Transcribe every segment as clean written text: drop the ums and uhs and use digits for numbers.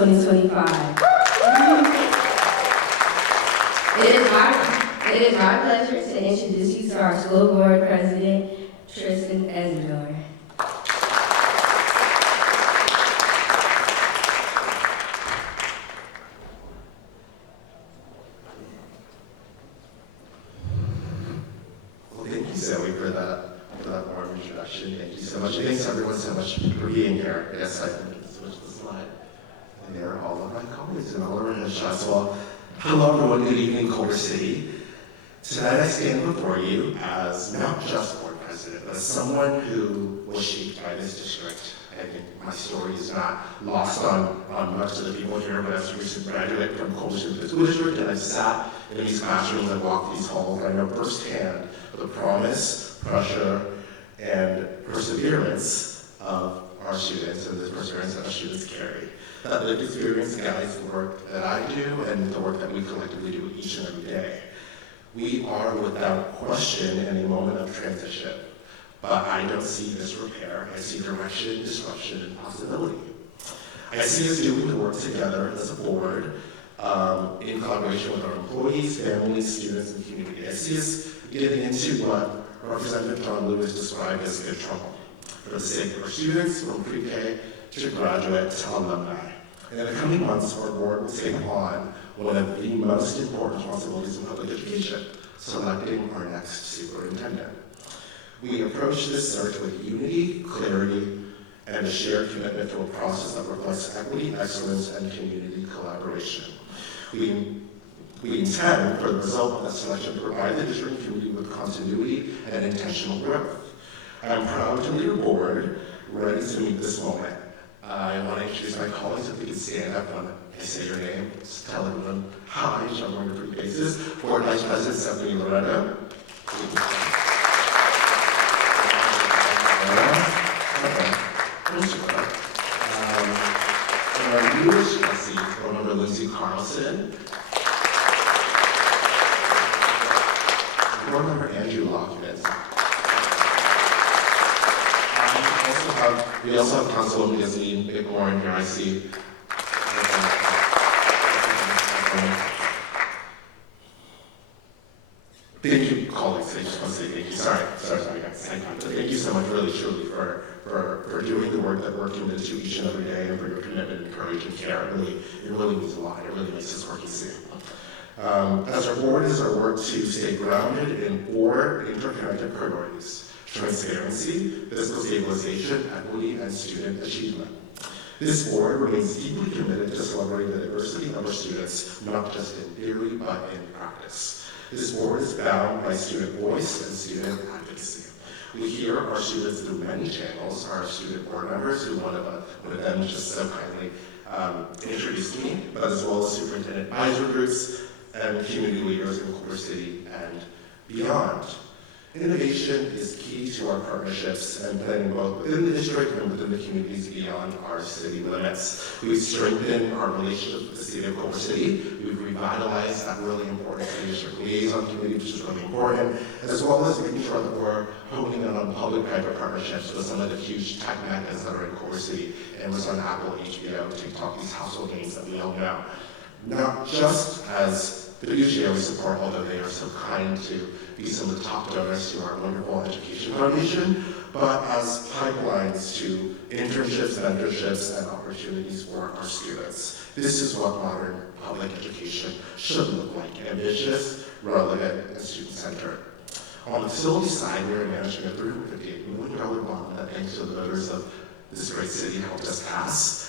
2025. It is my pleasure to introduce you to our school board president, Triston Ezidore. Well, thank you, Zoe, for that warm introduction. Thank you so much. And thanks everyone so much for being here. Yes, I think it's so much the slide. And there are all of my colleagues and all of our headshots. Well, hello everyone, good evening, Culver City. Tonight I stand before you as not just board president, but as someone who was shaped by this district. I think my story is not lost on much of the people here, but as a recent graduate from Culver City School District, and I've sat in these classrooms and walked these halls, I know firsthand the promise, pressure, and perseverance of our students and the perseverance that our students carry. That lived experience guides the work that I do and the work that we collectively do each and every day. We are without question in a moment of transition, but I don't see disrepair. I see direction, disruption, and possibility. I see us doing the work together as a board in collaboration with our employees, families, students, and community. I see us getting into what Representative John Lewis described as good trouble for the sake of our students from pre-K to graduate to alumni. And in the coming months, our board will take on one of the most important responsibilities in public education, selecting our next superintendent. We approach this search with unity, clarity, and a shared commitment to a process that reflects equity, excellence, and community collaboration. We intend, for the result of that selection, to provide the district and community with continuity and intentional growth. I'm proud to lead a board ready to meet this moment. I want to introduce my colleagues. If we can stand up when I say your name, just tell everyone hi, show them your pretty faces. Board Vice President Stephanie Loretto. And our newest trustee, Board Member Lindsay Carlson. Board Member Andrew Lockman. We also have Councilwoman Yasmin Bigmore here, I see. Thank you, colleagues. I just want to say thank you. Sorry, guys. Thank you so much, really, truly, for doing the work that we're committed to each and every day, and for your commitment and courage and care. It really means a lot. It really makes us work easy. As our board is our work to stay grounded in 4 interconnected priorities: transparency, fiscal stabilization, equity, and student achievement. This board remains deeply committed to celebrating the diversity of our students, not just in theory, but in practice. This board is bound by student voice and student advocacy. We hear our students through many channels, our student board members, who one of them just so kindly introduced me, but as well as superintendent advisory groups and community leaders in Culver City and beyond. Innovation is key to our partnerships and planning both within the district and within the communities beyond our city limits. We've strengthened our relationship with the city of Culver City. We've revitalized that really important district liaison committee, which is really important, as well as making sure that we're honing in on public-private partnerships with some of the huge tech meccas that are in Culver City, Amazon, Apple, HBO, TikTok, these household names that we all know. Not just as fiduciary support, although they are so kind to be some of the top donors to our wonderful education foundation, but as pipelines to internships, mentorships, and opportunities for our students. This is what modern public education should look like: ambitious, relevant, and student-centered. On the facility side, we are managing a $358 million bond that, thanks to the voters of this great city, helped us pass.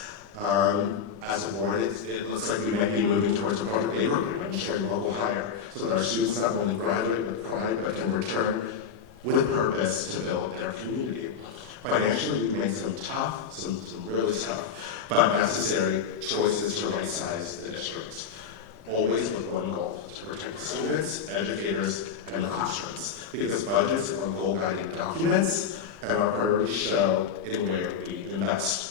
As a board, it looks like we might be moving towards a project labor agreement, sharing local hire, so that our students not only graduate with pride, but can return with purpose to build their community. Financially, we've made some tough, some really tough, but necessary choices to right-size the district. Always with one goal: to protect students, educators, and the classrooms. Because budgets are goal-guiding documents, and our priorities show in where we invest.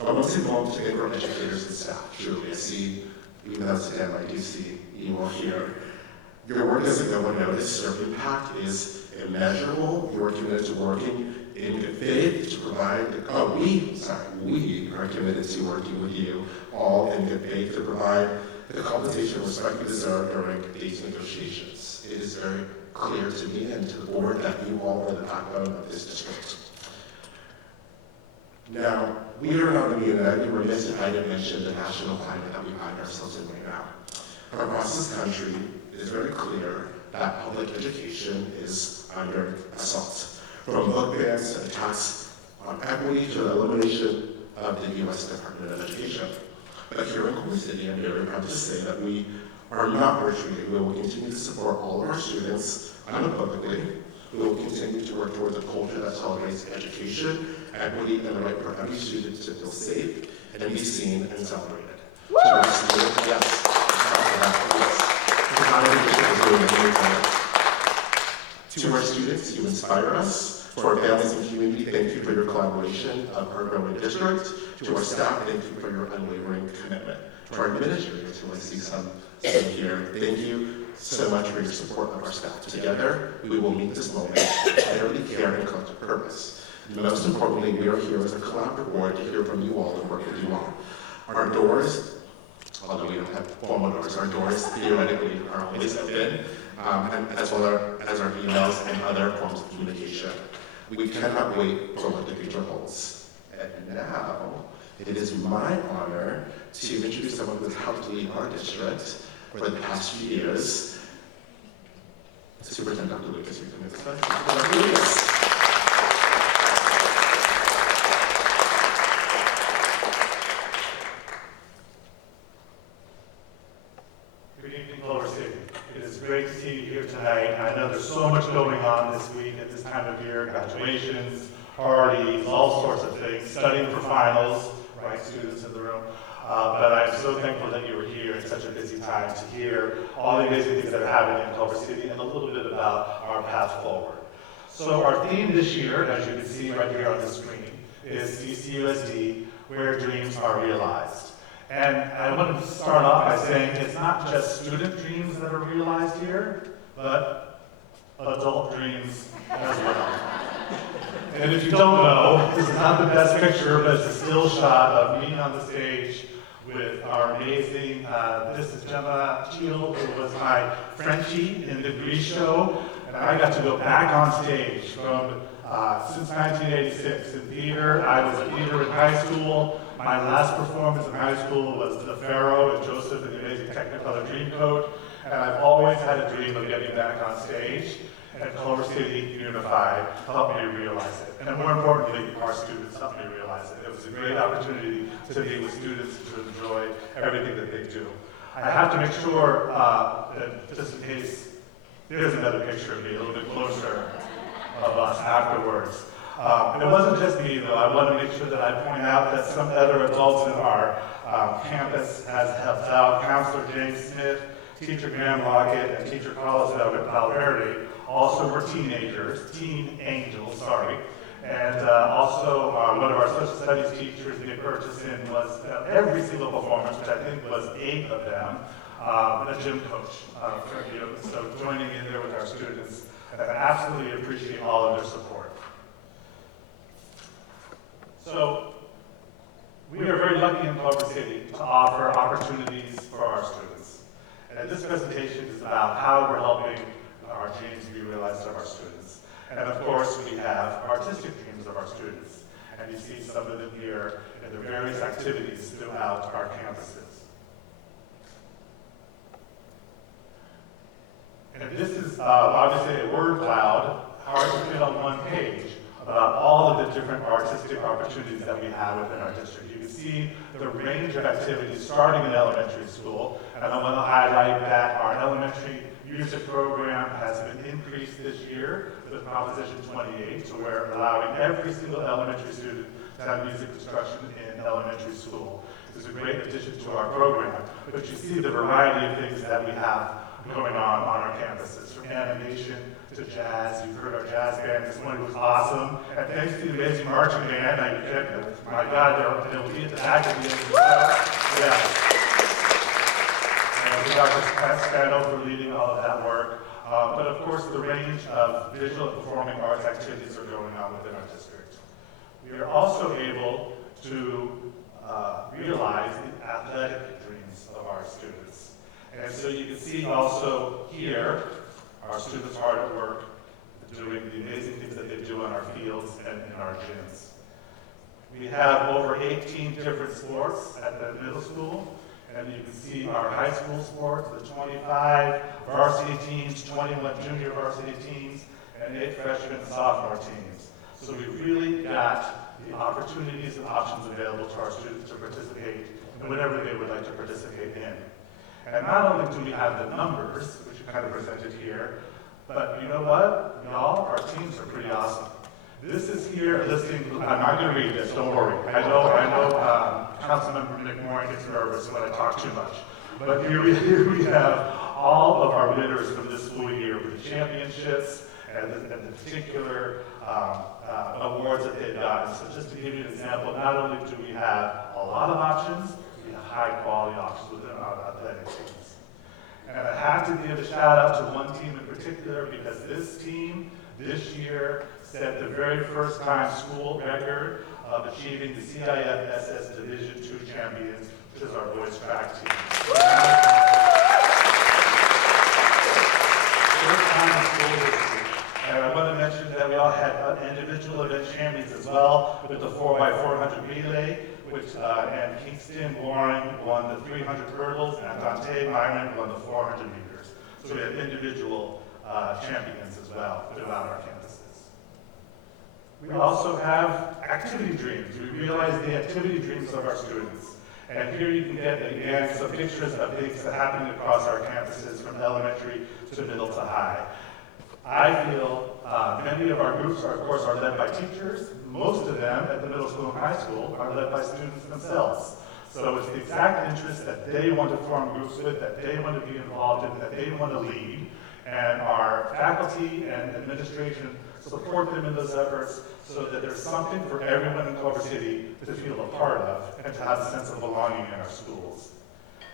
I want to involve to our educators and staff. Truly, I see, even though it's them, I do see you all here. Your work doesn't go unnoticed. Your impact is immeasurable. You are committed to working in good faith to provide, we are committed to working with you all in good faith to provide the compensation and respect you deserve during these negotiations. It is very clear to me and to the board that you all are the backbone of this district. Now, we are not immune, and I'd be remiss if I didn't mention the national climate that we find ourselves in right now. Across this country, it is very clear that public education is under assault. From book bans to attacks on equity to the elimination of the U.S. Department of Education. But here in Culver City, I'm very proud to say that we are not retreating. We will continue to support all of our students unequivocally. We will continue to work towards a culture that celebrates education, equity, and the right for every student to feel safe and be seen and celebrated. To our students, yes. To our students, you inspire us. To our families and community, thank you for your collaboration of our growing district. To our staff, thank you for your unwavering commitment. To our administrators, who I see some here, thank you so much for your support of our staff. Together, we will meet this moment with clarity, care, and collective purpose. And most importantly, we are here as a collaborative board to hear from you all and work with you all. Our doors, although we don't have formal doors, our doors theoretically are always open, and as well as our emails and other forms of communication. We cannot wait for what the future holds. And now, it is my honor to introduce someone who has helped lead our district for the past few years, Superintendent Dr. Lucas. Dr. Lucas. Great to see you here tonight. I know there's so much going on this week at this time of year, graduations, parties, all sorts of things, studying for finals, right, students in the room. But I'm so thankful that you were here at such a busy time to hear all the amazing things that are happening in Culver City and a little bit about our path forward. So our theme this year, as you can see right here on the screen, is CCUSD, Where Dreams Are Realized. And I want to start off by saying it's not just student dreams that are realized here, but adult dreams as well. And if you don't know, this is not the best picture, but it's a still shot of me on the stage with our amazing, this is Gemma Teal, who was my Frenchie in the Grease show. And I got to go back on stage from since 1986 in theater. I was a theater in high school. My last performance in high school was The Pharaoh and Joseph in the Amazing Technicolor Dreamcoat. And I've always had a dream of getting back on stage. And Culver City Unified helped me realize it. And more importantly, our students helped me realize it. It was a great opportunity to be with students to enjoy everything that they do. I have to make sure, just in case, there's another picture of me a little bit closer of us afterwards. And it wasn't just me, though. I want to make sure that I point out that some other adults in our campus has helped out. Counselor James Smith, Teacher Graham Lockett, and Teacher Carlos Valverde also were teen angels, sorry. And also one of our social studies teachers, Nick Burchison, was every single performance, which I think was 8 of them, a gym coach. So joining in there with our students, and I absolutely appreciate all of their support. So, we are very lucky in Culver City to offer opportunities for our students. And this presentation is about how we're helping our dreams be realized of our students. And of course, we have artistic dreams of our students. And you see some of them here in the various activities throughout our campuses. And this is obviously a word cloud, hard to fit on one page, about all of the different artistic opportunities that we have within our district. You can see the range of activities starting in elementary school, and I want to highlight that our elementary music program has been increased this year with Proposition 28, so we're allowing every single elementary student to have music instruction in elementary school. This is a great addition to our program, but you see the variety of things that we have going on our campuses, from animation to jazz. You've heard our jazz band this morning was awesome. And thanks to the amazing marching band, my God, they'll be at the back of the end. Yeah. And we got Dr. Spano for leading all of that work. But of course, the range of visual and performing arts activities are going on within our district. we are also able to realize the athletic dreams of our students. And so you can see also here, our students hard at work, doing the amazing things that they do on our fields and in our gyms. We have over 18 different sports at the middle school, and you can see our high school sports, the 25 varsity teams, 21 junior varsity teams, and 8 freshman and sophomore teams. So we've really got the opportunities and options available to our students to participate in whatever they would like to participate in. And not only do we have the numbers, which are kind of presented here, but you know what, y'all, our teams are pretty awesome. This is here listing, I'm not going to read this, don't worry. I know Councilmember McMorrin gets nervous when I talk too much. But here we have all of our winners from this school year with the championships and the particular awards that they've gotten. So just to give you an example, not only do we have a lot of options, we have high quality options within our athletic teams. And I have to give a shout out to one team in particular because this team this year set the very first time school record of achieving the CCUSD Division II champions, which is our boys track team. First time in school history. And I want to mention that we all had individual event champions as well with the 4x400 relay, which and Kingston Warren won the 300 hurdles, and Dante Myron won the 400 meters. So we have individual champions as well throughout our campuses. We also have activity dreams. We realize the activity dreams of our students. And here you can get, again, some pictures of things that are happening across our campuses from elementary to middle to high. I feel many of our groups, of course, are led by teachers. Most of them at the middle school and high school are led by students themselves. So it's the exact interest that they want to form groups with, that they want to be involved in, that they want to lead. And our faculty and administration support them in those efforts so that there's something for everyone in Culver City to feel a part of and to have a sense of belonging in our schools.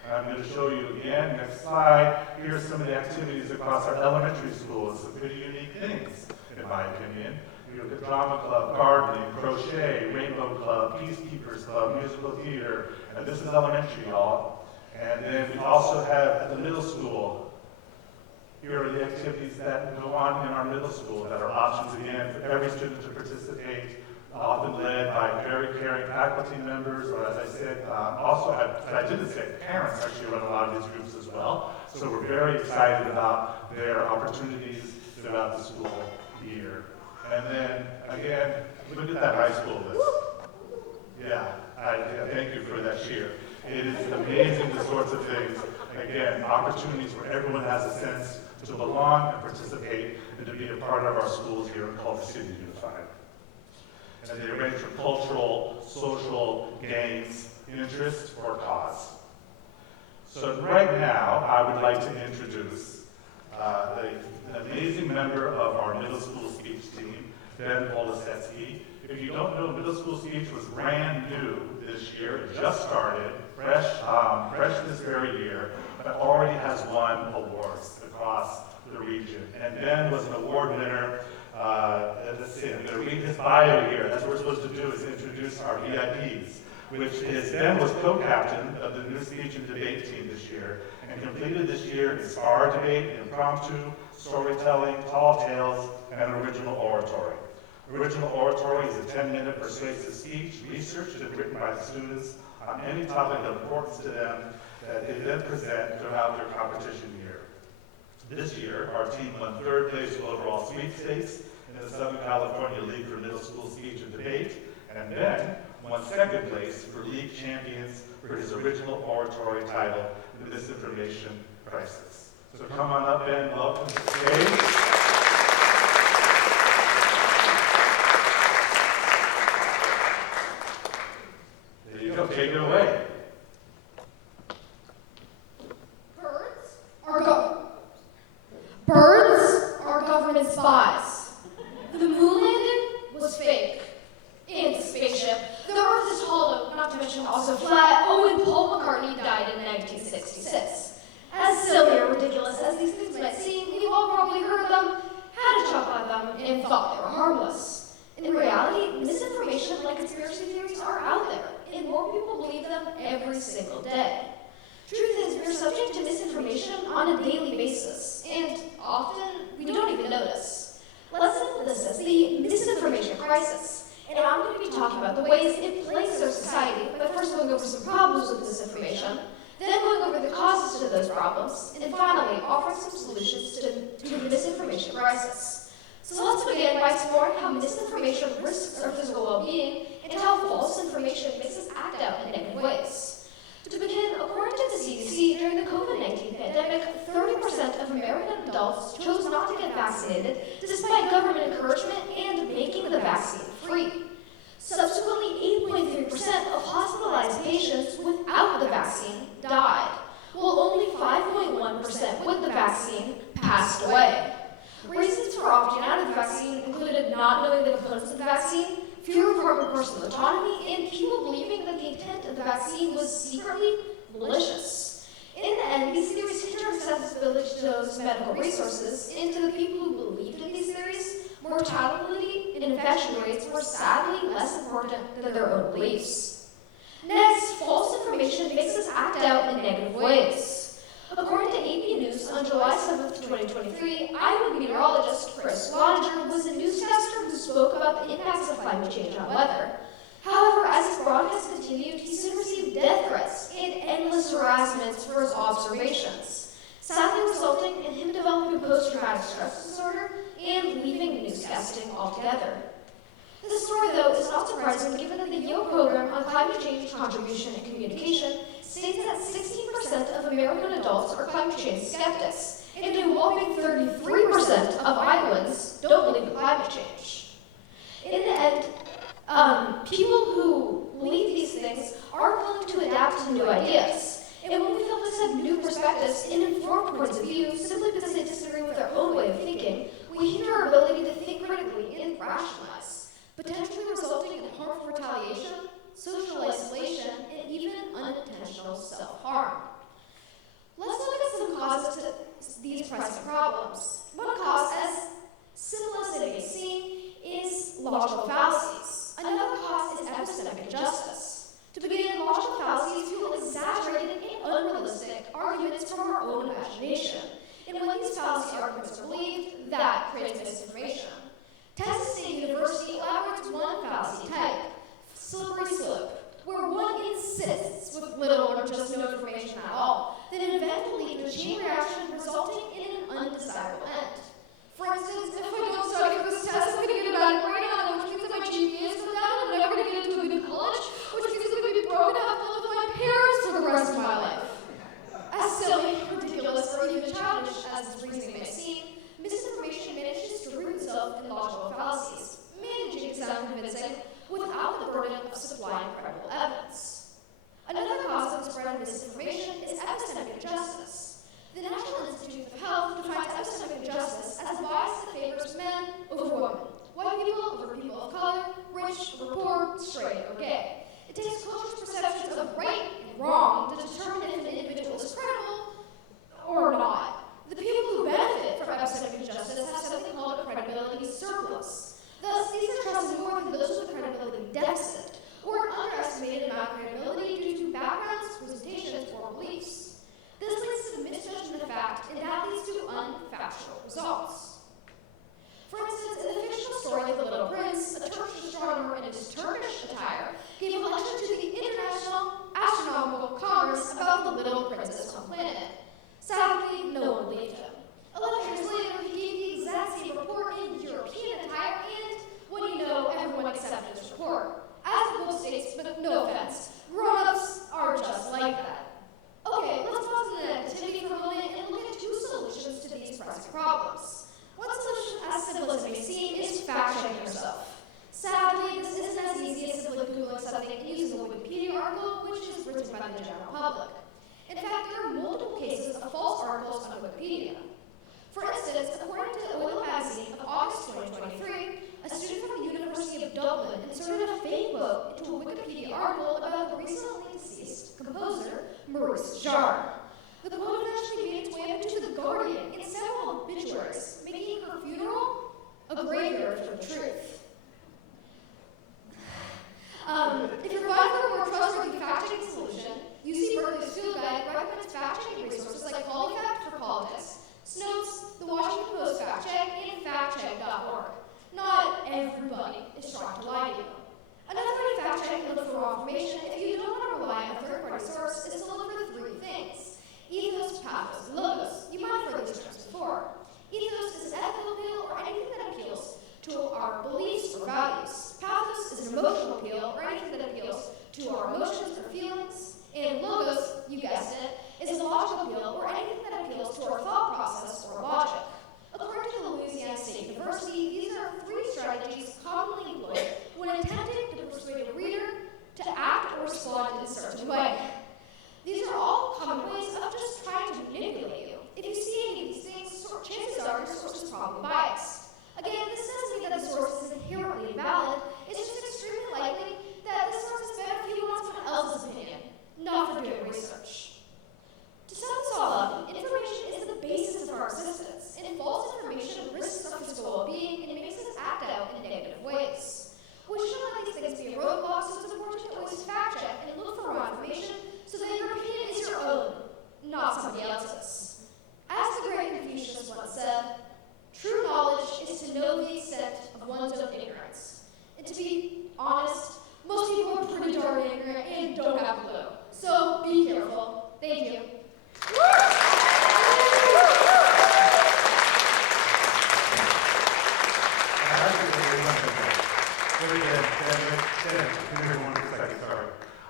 And I'm going to show you again, next slide, here's some of the activities across our elementary schools, some pretty unique things, in my opinion. You have the drama club, gardening, crochet, rainbow club, peacekeepers club, musical theater, and this is elementary, y'all. And then we also have at the middle school, here are the activities that go on in our middle school that are options, again, for every student to participate, often led by very caring faculty members, or as I said, also, I didn't say, parents actually run a lot of these groups as well. So we're very excited about their opportunities throughout the school year. And then, again, look at that high school list. Yeah, thank you for that cheer. It is amazing, the sorts of things, again, opportunities where everyone has a sense to belong and participate and to be a part of our schools here in Culver City Unified. And they range from cultural, social, games, interest, or cause. So right now, I would like to introduce an amazing member of our middle school speech team, Ben Polesetsky. If you don't know, middle school speech was brand new this year. It just started, fresh this very year, but already has won awards across the region. And Ben was an award winner. Let's see, I'm going to read his bio here. That's what we're supposed to do, is introduce our VIPs, which is Ben was co-captain of the new speech and debate team this year, and completed this year inspired debate, impromptu, storytelling, tall tales, and original oratory. Original oratory is a 10-minute persuasive speech researched and written by the students on any topic of importance to them that they then present throughout their competition year. This year, our team won 3rd place overall sweepstakes in the Southern California League for Middle School Speech and Debate, and then won 2nd place for league champions for his original oratory title, The Misinformation Crisis. So come on up, Ben, welcome to the stage. There you go, take it away. Birds are government spies. The moon landing was fake. And the spaceship. The Earth is hollow, not to mention also flat. Oh, and Paul McCartney died in 1966. As silly or ridiculous as these things might seem, we've all probably heard them, had a chuckle at them, and thought they were harmless. In reality, misinformation misinformation like conspiracy theories are out there, and more people believe them every single day. Truth is, we're subject to misinformation on a daily basis, and often we don't even notice. Let's label this as the misinformation crisis, and I'm going to be talking about the ways it plagues our society by first going over some problems with misinformation, then going over the causes to those problems, and finally offering some solutions to the misinformation crisis. So let's begin by exploring how misinformation risks our physical well-being and how false information makes us act out in negative ways. To begin, according to the CDC, during the COVID-19 pandemic, 30% of American adults chose not to get vaccinated despite government encouragement and making the vaccine free. Subsequently, 8.3% of hospitalized patients without the vaccine died, while only 5.1% with the vaccine passed away. Reasons for opting out of the vaccine included not knowing the components of the vaccine, fear of personal autonomy, and people believing that the intent of the vaccine was secretly malicious. In the end, these theories hindered accessibility to those medical resources, and to the people who believed in these theories, mortality and infection rates were sadly less important than their own beliefs. Next, false information makes us act out in negative ways. According to AP News, on July 7, 2023, Iowa meteorologist Chris Waninger was a newscaster who spoke about the impacts of climate change on weather. However, as his broadcast continued, he soon received death threats and endless harassments for his observations, sadly resulting in him developing post-traumatic stress disorder and leaving newscasting altogether. This story, though, is not surprising given that the Yale program on climate change contribution and communication states that 16% of American adults are climate change skeptics, and a whopping 33% of Iowans don't believe in climate change. In the end, people who believe these things aren't willing to adapt to new ideas, and when we fail to have new perspectives and informed points of view simply because they disagree with our own way of thinking, we hinder our ability to think critically and rationalize, potentially resulting in harmful retaliation, social isolation, and even unintentional self-harm. Let's look at some causes to these present problems. One cause, as simple as it may seem, is logical fallacies. Another cause is epistemic injustice. To begin, logical fallacies fuel exaggerated and unrealistic arguments from our own imagination. And when these fallacy arguments are believed, that creates misinformation. Texas State University elaborates one fallacy type, slippery slope, where one insists with little or just no information at all, then eventually lead to a chain reaction resulting in an undesirable end. For instance, if I don't study for this test, I'm going to get a bad grade on it, which means that my GPA is go down, I'm never going to get into a good college, which means I'm going to be broke and have to live with my parents for the rest of my life. As silly, ridiculous, or even childish as this reasoning may seem, misinformation manages to root itself in logical fallacies, managing to sound convincing without the burden of supplying credible evidence. Another cause of the spread of misinformation is epistemic injustice. The National Institute of Health defines epistemic injustice as bias that favors men over women, white people over people of color, rich over poor, straight or gay. It takes culture's perceptions of right and wrong to determine if an individual is credible or not. The people who benefit from epistemic injustice have something called a credibility surplus. Thus, these are trusted more than those with a credibility deficit, or an underestimated amount of credibility due to backgrounds, presentations, or beliefs. This leads to the misjudgment of fact, and that leads to unfactual results. For instance, in the fictional story The Little Prince, a Turkish astronomer in his Turkish attire gave a lecture to the International Astronomical Congress about the Little Prince's home planet. Sadly, no one believed him. 11 years later, he gave the exact same report in European attire, and what do you know, everyone accepted his report. As the book states, but no offense, grown-ups are just like that. Okay, let's pause in the activity for a moment and look at two solutions to these present problems. One solution, as simple as it may seem, is fact-checking yourself. Sadly, this isn't as easy as simply Googling something and using a Wikipedia article, which is written by the general public. In fact, there are multiple cases of false articles on Wikipedia. For instance, according to the Oil magazine of August 2023, a student from the University of Dublin inserted a fake quote into a Wikipedia article about the recently deceased composer Maurice Jarre. The quote eventually made its way into The Guardian in several obituaries, making her funeral a graveyard for the truth. pathos, and logos. You might have heard these terms before. Ethos is an ethical appeal or anything that appeals to our beliefs or values. Pathos is an emotional appeal or anything that appeals to our emotions or feelings. And logos, you guessed it, is a logical appeal or anything that appeals to our thought process or logic. According to the Louisiana State University, these are 3 strategies commonly employed when attempting to persuade a reader to act or respond in a certain way. These are all common ways of just trying to manipulate you. If you see any of these things, chances are your source is probably biased. Again, this doesn't mean that the source is inherently invalid. It's just extremely likely that the source is better viewed on someone else's opinion, not for doing research. To sum this all up, information is the basis of our existence, and false information risks our physical well-being and makes us act out in negative ways. We shouldn't let these things be a roadblock, so it's important to always fact-check and look for raw information so that your opinion is your own, not somebody else's. As the great Confucius once said, true knowledge is to know the extent of one's own ignorance. And to be honest, most people are pretty darn ignorant and don't have a clue. So be careful. Thank you.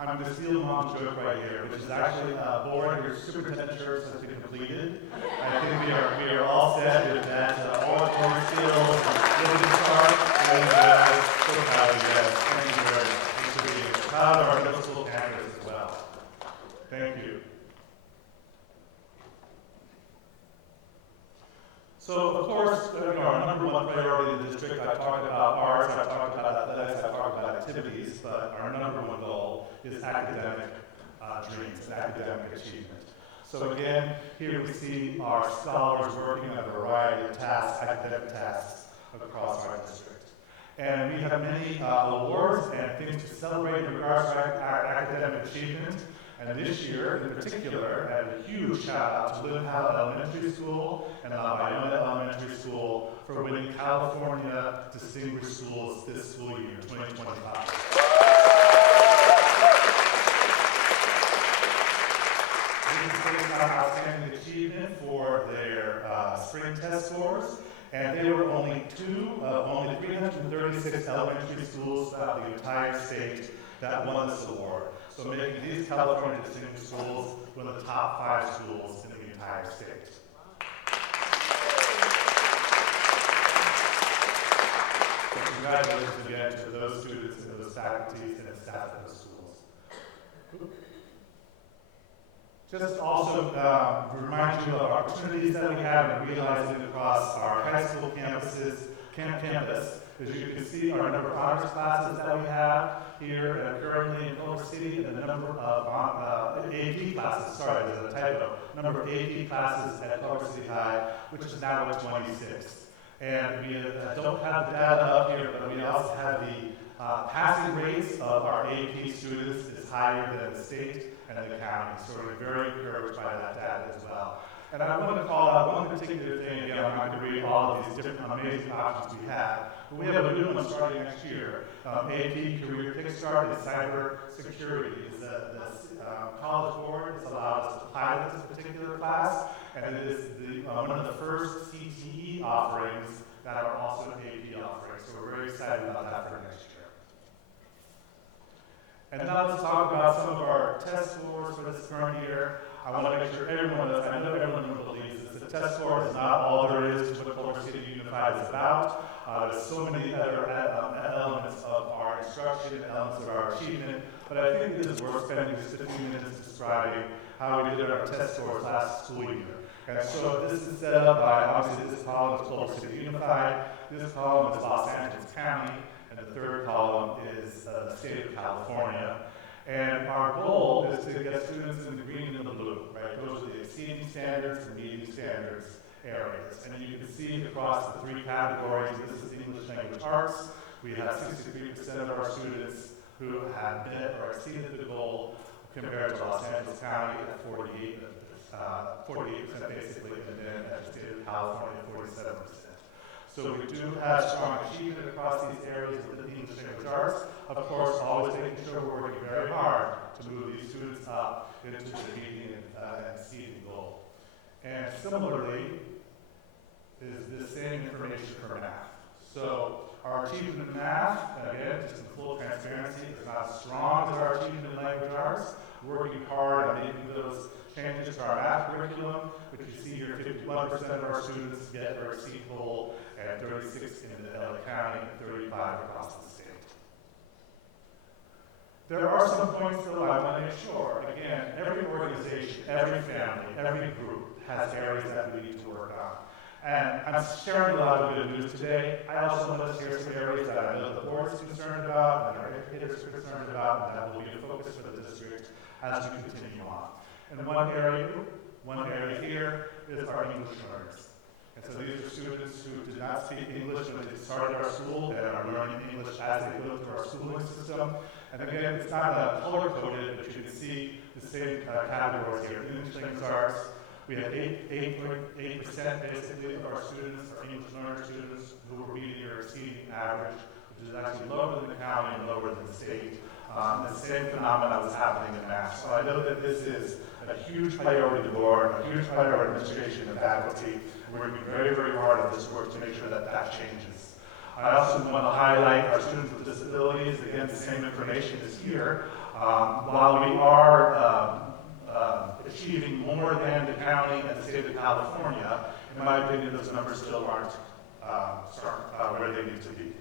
I'm going to steal Mom's joke right here, which is actually board. Your superintendent church has been completed. I think we are all set with that auditory skills, building start, and so proud of you guys. Thank you very much. We should be proud of our middle school campus as well. Thank you. So, of course, our number one priority in the district, I've talked about arts, I've talked about athletics, I've talked about activities, but our number one goal is academic dreams and academic achievement. So again, here we see our scholars working on a variety of tasks, academic tasks, across our district. And we have many awards and things to celebrate in regards to our academic achievement. And this year, in particular, I have a huge shout out to Lynn Howell Elementary School and La Bayona Elementary School for winning California Distinguished Schools this school year, 2025. This is based on outstanding achievement for their spring test scores, and they were only 2 of only 336 elementary schools throughout the entire state that won this award. So making these California Distinguished Schools one of the top 5 schools in the entire state. So congratulations again to those students and those faculties and staff of the schools. Just also remind you of opportunities that we have and realizing across our high school campuses, campus. As you can see, our number of honors classes that we have here currently in Culver City, and the number of AP classes, sorry, there's a typo, number of AP classes at Culver City High, which is now at 26. And we don't have the data up here, but we also have the passing rates of our AP students is higher than the state and the county. So we're very encouraged by that data as well. And I want to call out one particular thing, again, I'm not going to read all of these different amazing options we have, but we have a new one starting next year. AP Career Kickstart is cyber security. The College Board has allowed us to pilot this particular class, and it is one of the first CTE offerings that are also AP offerings. So we're very excited about that for next year. And now let's talk about some of our test scores for this current year. I want to make sure everyone knows, I know everyone believes this, the test score is not all there is to what Culver City Unified is about. There's so many other elements of our instruction, elements of our achievement, but I think it is worth spending just a few minutes describing how we did our test scores last school year. And so this is set up by, obviously this column is Culver City Unified, this column is Los Angeles County, and the third column is the state of California. And our goal is to get students in the green and the blue, right? Those are the exceeding standards and meeting standards areas. And you can see across the 3 categories, this is English language arts. We have 63% of our students who have met or exceeded the goal compared to Los Angeles County at 48% basically, and then at the state of California, 47%. So we do have strong achievement across these areas of the English language arts. Of course, always making sure we're working very hard to move these students up into the meeting and exceeding goal. And similarly, is the same information for math. So our achievement in math, again, just in full transparency, is not as strong as our achievement in language arts. We're working hard on making those changes to our math curriculum, which you see here, 51% of our students get or exceed goal, and 36 in the LA County, and 35 across the state. There are some points, though, I want to make sure. Again, every organization, every family, every group has areas that we need to work on. And I'm sharing a lot of good news today. I also want to share some areas that I know the board is concerned about, and our educators are concerned about, and that will be a focus for the district as we continue on. And one area here is our English learners. And so these are students who did not speak English when they started our school and are learning English as they go through our schooling system. And again, it's not color-coded, but you can see the same categories here. English language arts, we have 8.8% basically of our students are English learner students who are meeting or exceeding average, which is actually lower than the county and lower than the state. The same phenomenon was happening in math. So I know that this is a huge priority to the board, a huge priority to administration and faculty. We're working very, very hard on this work to make sure that that changes. I also want to highlight our students with disabilities. Again, the same information is here. While we are achieving more than the county and the state of California, in my opinion, those numbers still aren't where they need to be.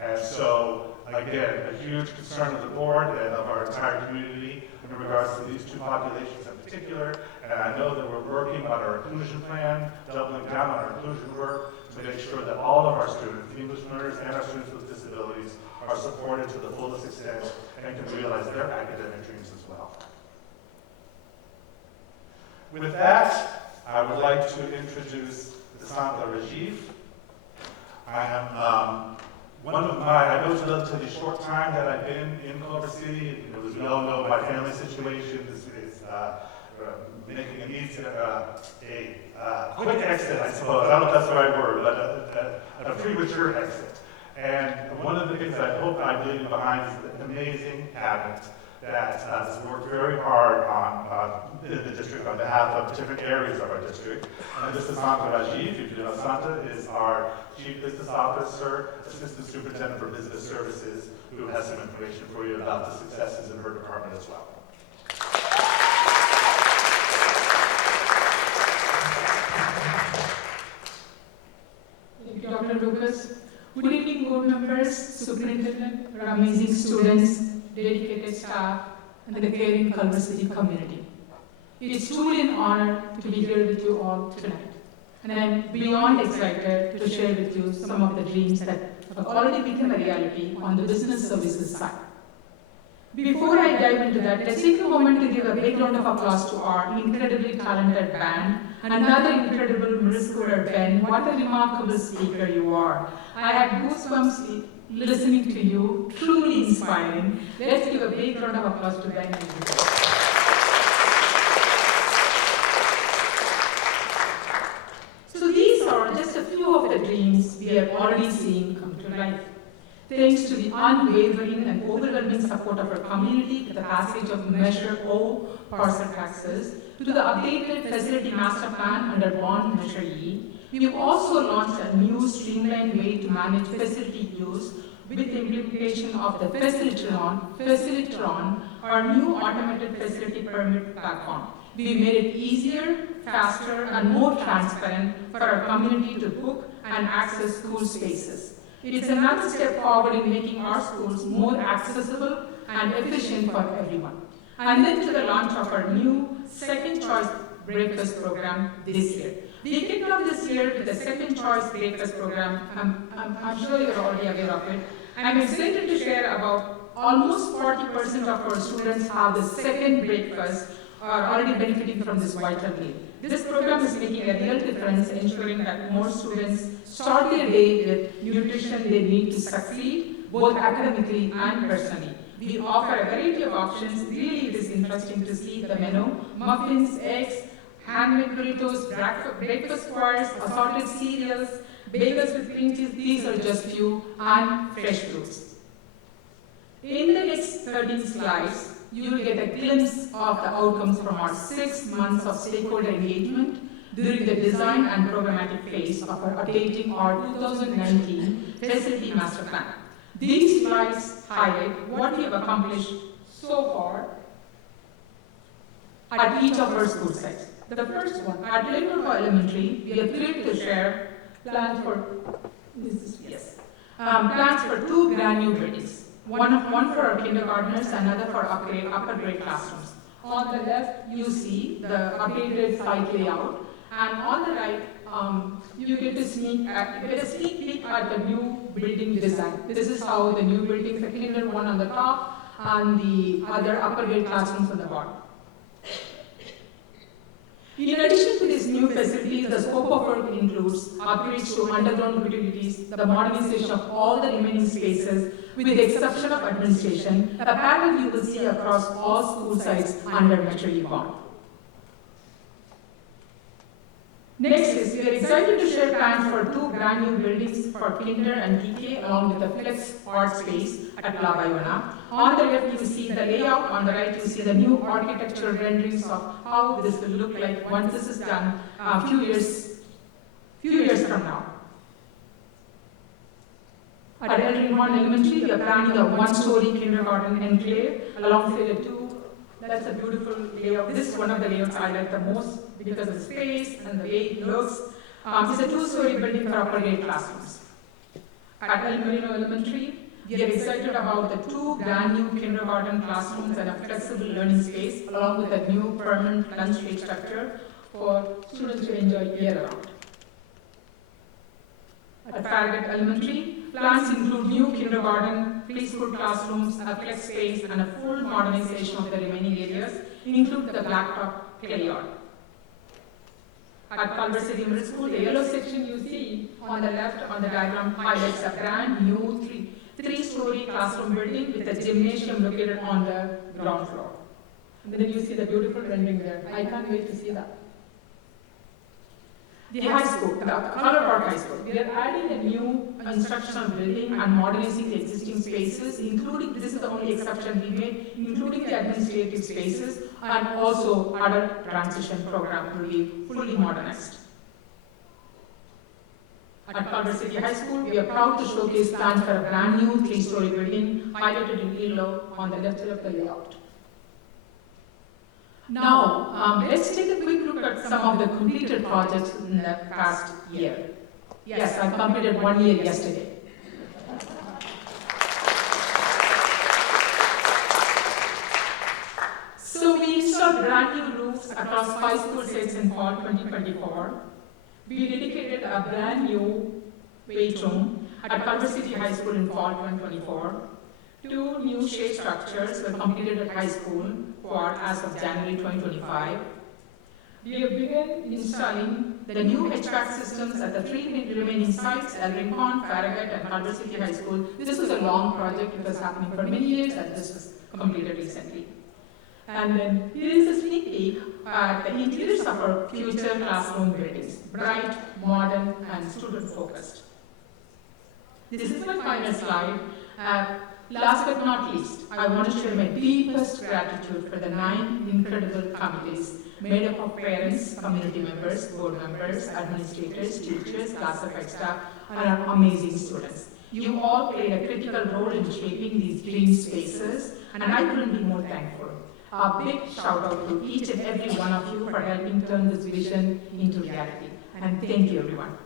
And so, again, a huge concern of the board and of our entire community in regards to these two populations in particular. And I know that we're working on our inclusion plan, doubling down on our inclusion work to make sure that all of our students, the English learners and our students with disabilities, are supported to the fullest extent and can realize their academic dreams as well. With that, I would like to introduce Santa Rajiv. I know it's a relatively short time that I've been in Culver City. As we all know, my family situation is making a need to a quick exit, I suppose. I don't know if that's the right word, but a premature exit. And one of the things I hope I leave behind is an amazing cabinet that has worked very hard on in the district on behalf of different areas of our district. And this is Santa Rajiv. If you know, Santa is our Chief Business Officer, Assistant Superintendent for Business Services, who has some information for you about the successes in her department as well. Thank you, Dr. Lucas. Good evening, board members, superintendent, our amazing students, dedicated staff, and the caring Culver City community. It is truly an honor to be here with you all tonight. And I'm beyond excited to share with you some of the dreams that have already become a reality on the business services side. Before I dive into that, let's take a moment to give a big round of applause to our incredibly talented band, another incredible middle schooler, Ben. What a remarkable speaker you are. I had goosebumps listening to you, truly inspiring. Let's give a big round of applause to Ben. So these are just a few of the dreams we are already seeing come to life. Thanks to the unwavering and overwhelming support of our community, to the passage of Measure O parcel taxes, to the updated facility master plan under bond Measure E, we have also launched a new streamlined way to manage facility use with the implementation of the Facilitron, our new automated facility permit platform. We made it easier, faster, and more transparent for our community to book and access school spaces. It is another step forward in making our schools more accessible and efficient for everyone. And then to the launch of our new Second Choice Breakfast program this year. We kicked off this year with the Second Choice Breakfast program. I'm sure you're already aware of it. I'm excited to share about almost 40% of our students have the second breakfast are already benefiting from this vital meal. This program is making a real difference, ensuring that more students start their day with nutrition they need to succeed, both academically and personally. We offer a variety of options. Really, it is interesting to see the menu: muffins, eggs, handmade burritos, breakfast squares, assorted cereals, bagels with cream cheese. These are just few, and fresh fruits. In the next 13 slides, you will get a glimpse of the outcomes from our 6 months of stakeholder engagement. during the design and programmatic phase of updating our 2019 Facility Master Plan. These slides highlight what we have accomplished so far at each of our school sites. The first one, at Lakewood Elementary, we are thrilled to share plans for plans for 2 brand new buildings. One for our kindergartners, another for upper grade classrooms. On the left, you see the updated site layout, and on the right, you get a sneak peek at the new building design. This is how the new buildings, the kinder one on the top, and the other upper grade classrooms on the bottom. In addition to these new facilities, the scope of work includes upgrades to underground utilities, the modernization of all the remaining spaces, with the exception of administration, a pattern you will see across all school sites under Metro E-Bond. Next is, we are excited to share plans for 2 brand new buildings for Kinder and TK, along with the Flex Art Space at La Bayona. On the left, you see the layout. On the right, you see the new architectural renderings of how this will look like once this is done a few years from now. At Eldringborn Elementary, we are planning a 1-story kindergarten enclave alongside a 2. That's a beautiful layout. This is one of the layouts I like the most because of the space and the way it looks. It's a 2-story building for upper grade classrooms. At El Merino Elementary, we are excited about the 2 brand new kindergarten classrooms and a flexible learning space, along with a new permanent lunch break structure for students to enjoy year-round. At Farragut Elementary, plans include new kindergarten, preschool classrooms, a flex space, and a full modernization of the remaining areas, include the blacktop play yard. At Culver City Middle School, the yellow section you see on the left on the diagram highlights a brand new 3-story classroom building with a gymnasium located on the ground floor. And then you see the beautiful rendering there. I can't wait to see that. The high school, the Culver Park High School, we are adding a new instructional building and modernizing the existing spaces, including, this is the only exception we made, including the administrative spaces, and also adult transition program will be fully modernized. At Culver City High School, we are proud to showcase plans for a brand new 3-story building highlighted in yellow on the left of the layout. Now, let's take a quick look at some of the completed projects in the past year. Yes, I completed 1 year yesterday. So we installed brand new roofs across 5 school sites in fall 2024. We dedicated a brand new weight room at Culver City High School in fall 2024. 2 new shade structures were completed at high school as of January 2025. We have begun installing the new HVAC systems at the 3 remaining sites, Eldringborn, Farragut, and Culver City High School. This was a long project. It was happening for many years, and this was completed recently. And then here is a sneak peek at the interiors of our future classroom buildings, bright, modern, and student-focused. This is my final slide. Last but not least, I want to share my deepest gratitude for the 9 incredible committees made up of parents, community members, board members, administrators, teachers, classified staff, and our amazing students. You all played a critical role in shaping these dream spaces, and I couldn't be more thankful. A big shout out to each and every one of you for helping turn this vision into reality. And thank you, everyone.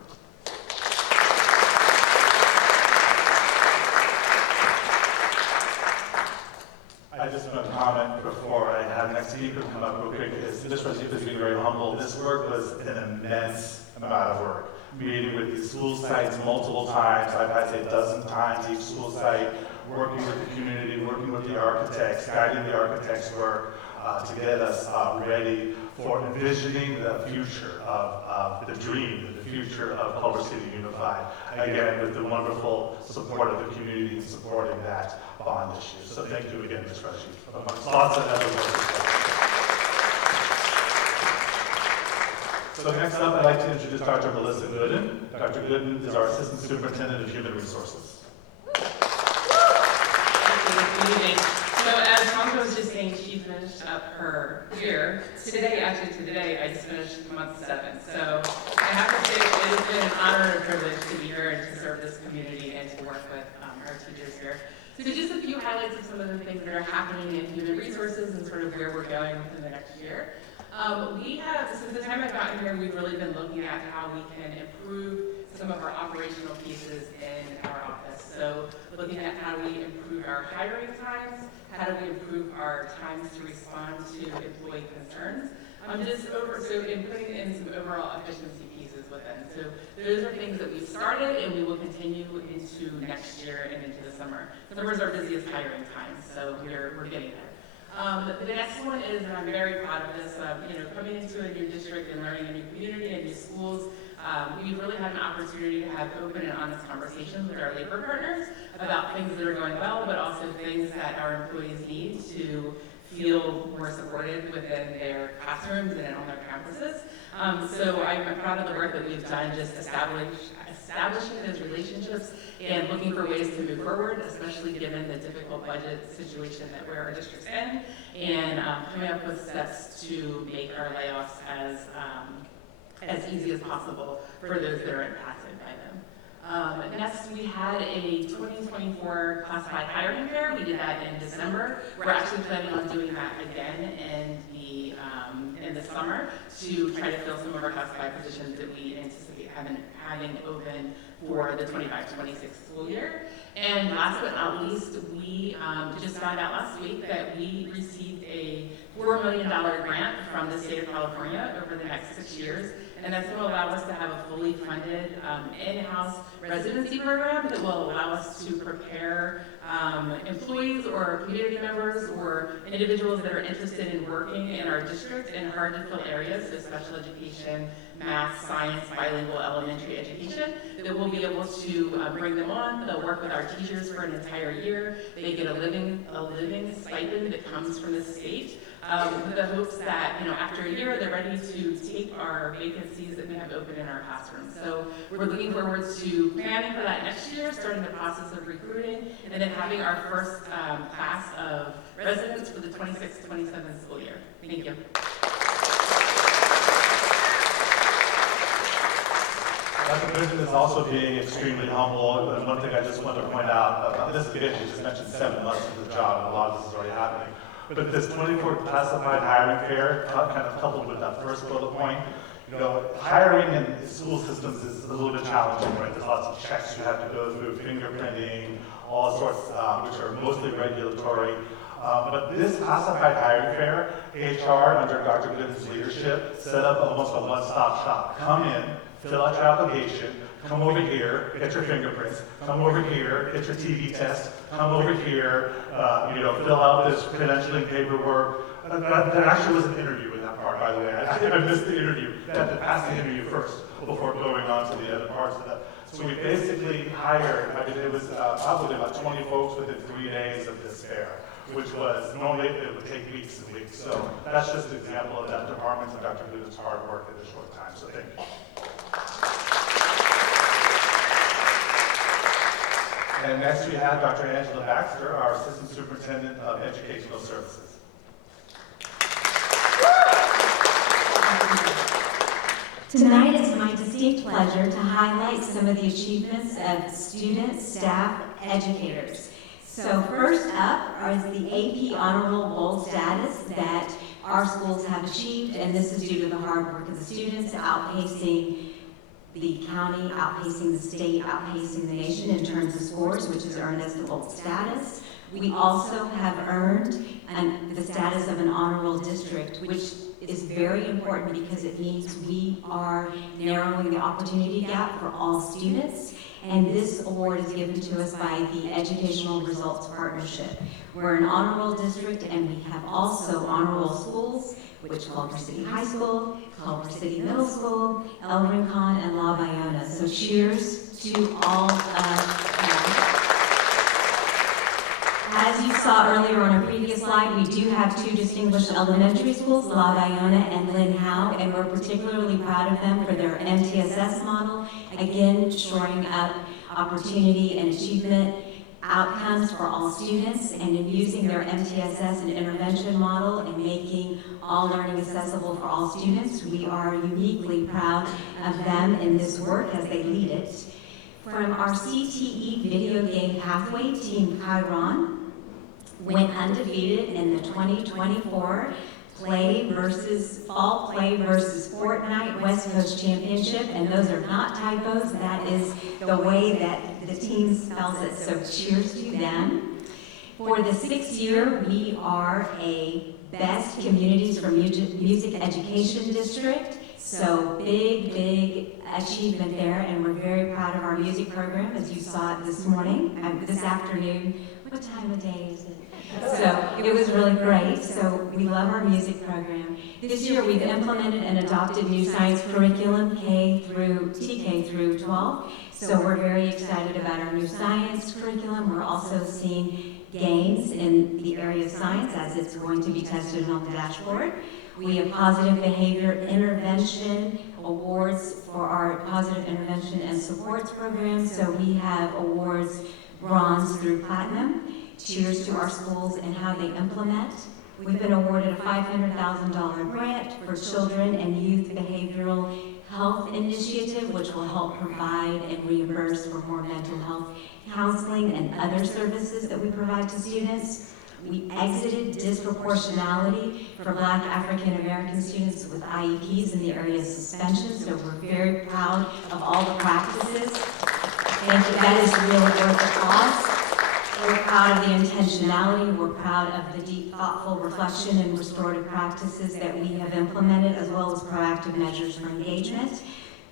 I just want to comment before I have next speaker come up real quick, because this was being very humble. This work was an immense amount of work. Meeting with these school sites multiple times, I'd say a dozen times each school site, working with the community, working with the architects, guiding the architects' work to get us ready for envisioning the future of the dream, the future of Culver City Unified. Again, with the wonderful support of the community in supporting that bond issue. So thank you again, Ms. Rashid. Amongst lots of other work. So next up, I'd like to introduce Dr. Melissa Gooden. Dr. Gooden is our Assistant Superintendent of Human Resources. Good evening. So as Sandra was just saying, she finished up up her year. Today, I just finished month 7. So I have to say it has been an honor and a privilege to be here and to serve this community and to work with our teachers here. So just a few highlights of some of the things that are happening in human resources and sort of where we're going within the next year. We have, since the time I've gotten here, we've really been looking at how we can improve some of our operational pieces in our office. So looking at how do we improve our hiring times, how do we improve our times to respond to employee concerns, so in putting in some overall efficiency pieces within. So those are things that we've started and we will continue into next year and into the summer. Summer is our busiest hiring time, so we're getting there. The next one is, and I'm very proud of this, coming into a new district and learning a new community and new schools, we've really had an opportunity to have open and honest conversations with our labor partners about things that are going well, but also things that our employees need to feel more supported within their classrooms and on their campuses. So I'm proud of the work that we've done just establishing those relationships and looking for ways to move forward, especially given the difficult budget situation that our district's in, and coming up with steps to make our layoffs as easy as possible for those that are impacted by them. Next, we had a 2024 classified hiring fair. We did that in December. We're actually planning on doing that again in the summer to try to fill some of our classified positions that we anticipate having open for the 25-26 school year. And last but not least, we just found out last week that we received a $4 million grant from the state of California over the next 6 years. And that's going to allow us to have a fully funded in-house residency program that will allow us to prepare employees or community members or individuals that are interested in working in our district in hard-to-fill areas, so special education, math, science, bilingual elementary education, that we'll be able to bring them on. They'll work with our teachers for an entire year. They get a living stipend that comes from the state. With the hopes that, after a year, they're ready to take our vacancies that we have open in our classrooms. So we're looking forward to planning for that next year, starting the process of recruiting, and then having our first class of residents for the 26-27 school year. Thank you. Dr. Triston is also being extremely humble, and one thing I just want to point out about this, because you just mentioned 7 months of the job, and a lot of this is already happening. But this 24 classified hiring fair, kind of coupled with that first bullet point, hiring in school systems is a little bit challenging, right? There's lots of checks you have to go through, fingerprinting, all sorts, which are mostly regulatory. But this classified hiring fair, HR, under Dr. Glenn's leadership, set up almost a one-stop shop. Come in, fill out your application, come over here, get your fingerprints, come over here, get your TB test, come over here, fill out this credentialing paperwork. There actually was an interview in that part, by the way. I missed the interview. I had to pass the interview first before going on to the other parts of that. So we basically hired, it was probably about 20 folks within 3 days of this fair, which was, normally it would take weeks and weeks. So that's just an example of that department and Dr. Glenn's hard work in a short time. So thank you. And next we have Dr. Angela Baxter, our Assistant Superintendent of Educational Services. Tonight it's my distinct pleasure to highlight some of the achievements of students, staff, educators. So first up is the AP Honor Roll Bold status that our schools have achieved, and this is due to the hard work of the students outpacing the county, outpacing the state, outpacing the nation in terms of scores, which has earned us the Bold status. We also have earned the status of an honor roll district, which is very important because it means we are narrowing the opportunity gap for all students. And this award is given to us by the Educational Results Partnership. We're an honor roll district, and we have also honor roll schools, which Culver City High School, Culver City Middle School, El Rincon, and La Bayona. So cheers to all of them. As you saw earlier on a previous slide, we do have 2 distinguished elementary schools, La Bayona and Lynn Howe, and we're particularly proud of them for their MTSS model, again, shoring up opportunity and achievement outcomes for all students, and in using their MTSS and intervention model and making all learning accessible for all students. We are uniquely proud of them in this work as they lead it. From our CTE video game pathway, Team Chiron went undefeated in the 2024 Fall Play versus Fortnite West Coast Championship, and those are not typos, that is the way that the team spells it, so cheers to them. For the 6th year, we are a Best Communities for Music Education District, so big achievement there, and we're very proud of our music program, as you saw it this afternoon. What time of day is it? So it was really great. So we love our music program. This year we've implemented and adopted new science curriculum TK through 12. So we're very excited about our new science curriculum. We're also seeing gains in the area of science as it's going to be tested on the dashboard. We have positive behavior intervention awards for our positive intervention and supports program. So we have awards bronze through platinum. Cheers to our schools and how they implement. We've been awarded a $500,000 grant for children and youth behavioral health initiative, which will help provide and reimburse for more mental health counseling and other services that we provide to students. We exited disproportionality for Black African American students with IEPs in the area of suspension, so we're very proud of all the practices. Thank you, that is really worth the cost. We're proud of the intentionality, we're proud of the deep, thoughtful reflection and restorative practices that we have implemented, as well as proactive measures for engagement.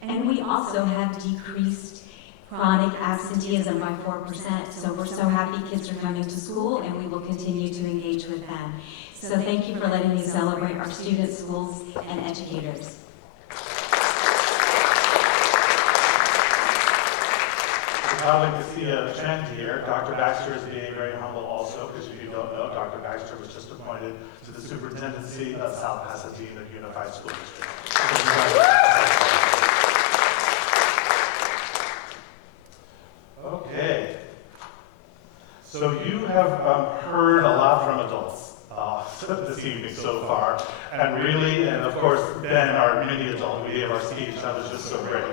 And we also have decreased chronic absenteeism by 4%, so we're so happy kids are coming to school, and we will continue to engage with them. So thank you for letting me celebrate our students, schools, and educators. I'd like to see a trend here. Dr. Baxter is being very humble also, because if you don't know, Dr. Baxter was just appointed to the Superintendency of South Pasadena Unified School District. Okay. So you have heard a lot from adults this evening so far, and really, and of course, Ben, our mini adult, we gave our speech, that was just so great.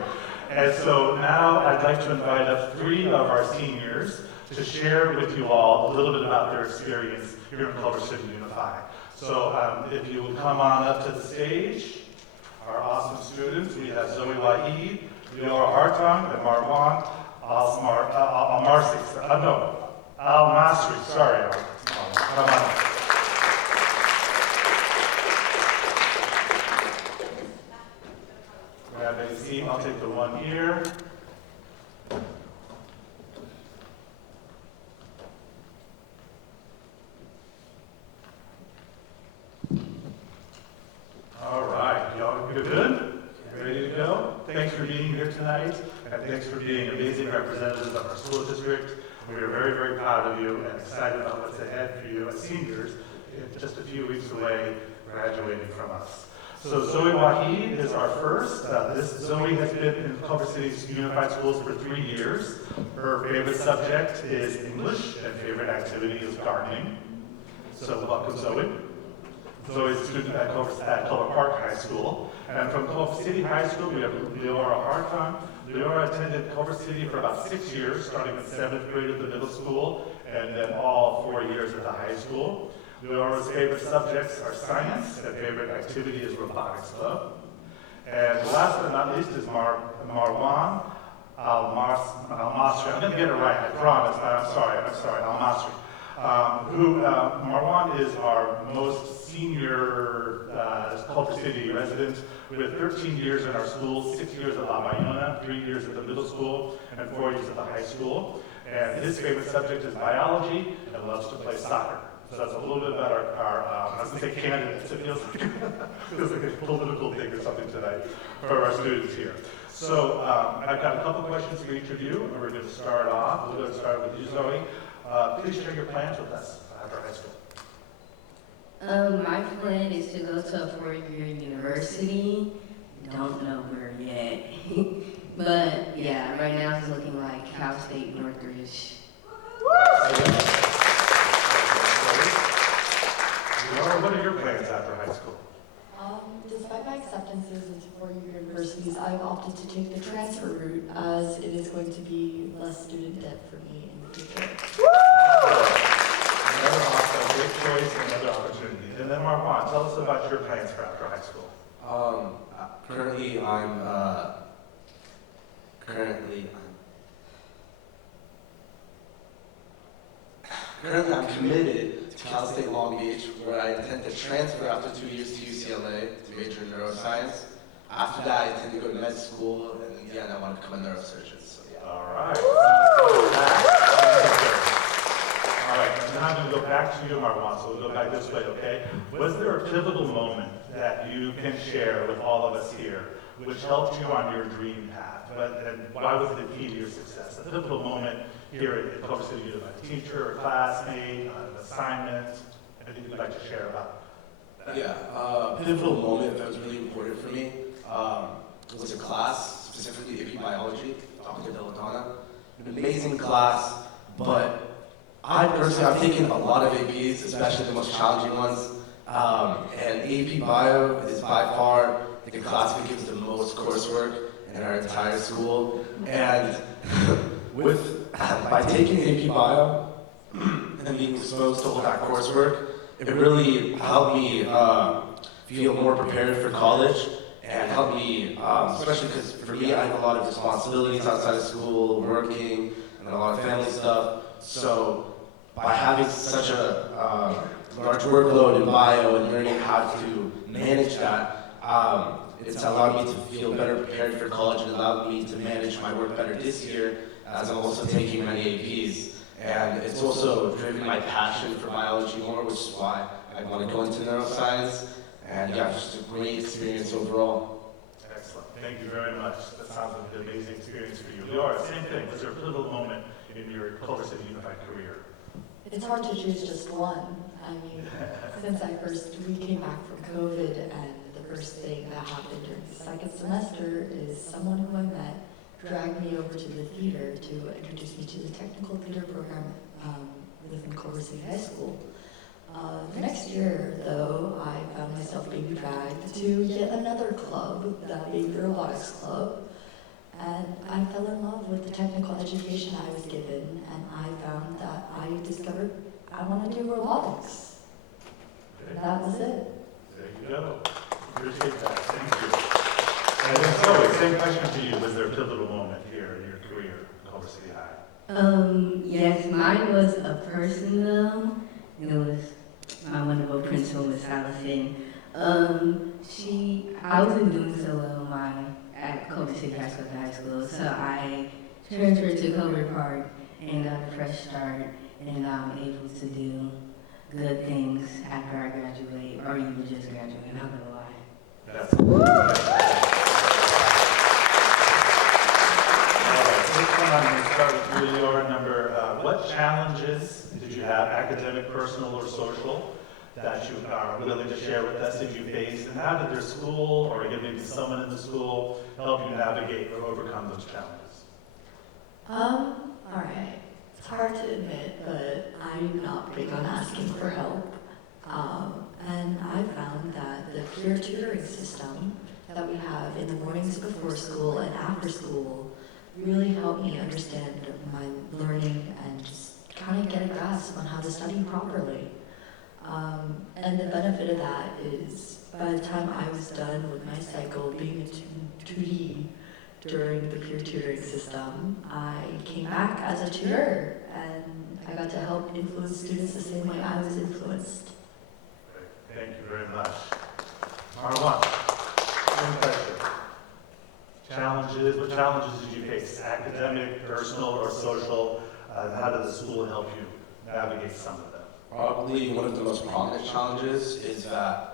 And so now I'd like to invite up 3 of our seniors to share with you all a little bit about their experience here in Culver City Unified. So if you will come on up to the stage, our awesome students, we have Zoe Waheed, Leora Hartong, and Marwan Al-Masri, sorry. Come on. Grab a seat, I'll take the one here. All right, y'all good? Ready to go? Thanks for being here tonight, and thanks for being amazing representatives of our school district. We are very, very proud of you and excited about what's ahead for you as seniors, just a few weeks away, graduating from us. So Zoe Waheed is our first. Zoe has been in Culver City Unified Schools for 3 years. Her favorite subject is English, and favorite activity is gardening. So welcome, Zoe. Zoe is a student at Culver Park High School. And from Culver City High School, we have Leora Hartong. Leora attended Culver City for about 6 years, starting in 7th grade at the middle school, and then all 4 years at the high school. Leora's favorite subjects are science, and favorite activity is robotics club. And last but not least is Marwan Al-Masri. I'm going to get it right, I promise. I'm sorry, Al-Masri. Marwan is our most senior Culver City resident with 13 years in our school, 6 years at La Bayona, 3 years at the middle school, and 4 years at the high school. And his favorite subject is biology, and loves to play soccer. So that's a little bit about our I was going to say candidates. It feels like a political thing or something tonight for our students here. So I've got a couple questions for each of you, and we're going to start off. We're going to start with you, Zoe. Please share your plans with us after high school. My plan is to go to a 4-year university. Don't know where yet. But yeah, right now it's looking like Cal State Northridge. Laura, what are your plans after high school? Despite my acceptances into four-year universities, I've opted to take the transfer route as it is going to be less student debt for me in the future. Another great choice, another opportunity. And then Marwan, tell us about your plans for after high school. Currently I'm committed to Cal State Long Beach, where I intend to transfer after 2 years to UCLA to major in neuroscience. After that, I intend to go to med school, and again, I want to become a neurosurgeon. So yeah. All right. All right, and now I'm going to go back to you, Marwan, so we'll go back this way, okay? Was there a pivotal moment that you can share with all of us here which helped you on your dream path? And why was it the key to your success? A pivotal moment here at Culver City University, a teacher, a classmate, an assignment, anything you'd like to share about that? Yeah, pivotal moment that was really important for me was a class, specifically AP Biology, Dr. Deladonna. An amazing class, but I've taken a lot of APs, especially the most challenging ones, and AP Bio is by far the class that gives the most coursework in our entire school. And by taking AP Bio and being exposed to all that coursework, it really helped me feel more prepared for college and helped me, especially because for me, I have a lot of responsibilities outside of school, working, and a lot of family stuff. So by having such a large workload in bio and learning how to manage that, it's allowed me to feel better prepared for college and allowed me to manage my work better this year as I'm also taking many APs. And it's also driven my passion for biology more, which is why I want to go into neuroscience. And yeah, just a great experience overall. Excellent. Thank you very much. That sounds like an amazing experience for you. Laura, same thing. Was there a pivotal moment in your Culver City Unified career? It's hard to choose just one. I mean, since we came back from COVID, and the first thing that happened during the second semester is someone who I met dragged me over to the theater to introduce me to the technical theater program within Culver City High School. The next year, though, I found myself being dragged to yet another club, the Baby Robotics Club, and I fell in love with the technical education I was given, and I found that I discovered I want to do robotics. And that was it. There you go. Appreciate that. Thank you. And then Zoe, same question to you. Was there a pivotal moment here in your career at Culver City High? Yes, mine was a person though. It was my wonderful principal, Miss Allison. I wasn't doing so well at Culver City High School, so I transferred to Culver Park and got a fresh start, and I'm able to do good things after I graduate, or even just graduate, I'm not gonna lie. That's all right, so let's come on and start with you, Laura. What challenges did you have, academic, personal, or social, that you are willing to share with us that you faced, and how did your school, or again, maybe someone in the school, help you navigate or overcome those challenges? All right. It's hard to admit, but I'm not big on asking for help. And I found that the peer tutoring system that we have in the mornings before school and after school really helped me understand my learning and just kind of get a grasp on how to study properly. And the benefit of that is by the time I was done with my cycle being a 2D during the peer tutoring system, I came back as a tutor and I got to help influence students the same way I was influenced. Great. Thank you very much. Marwan, same question. What challenges did you face? Academic, personal, or social? How did the school help you navigate some of them? Probably one of the most prominent challenges is that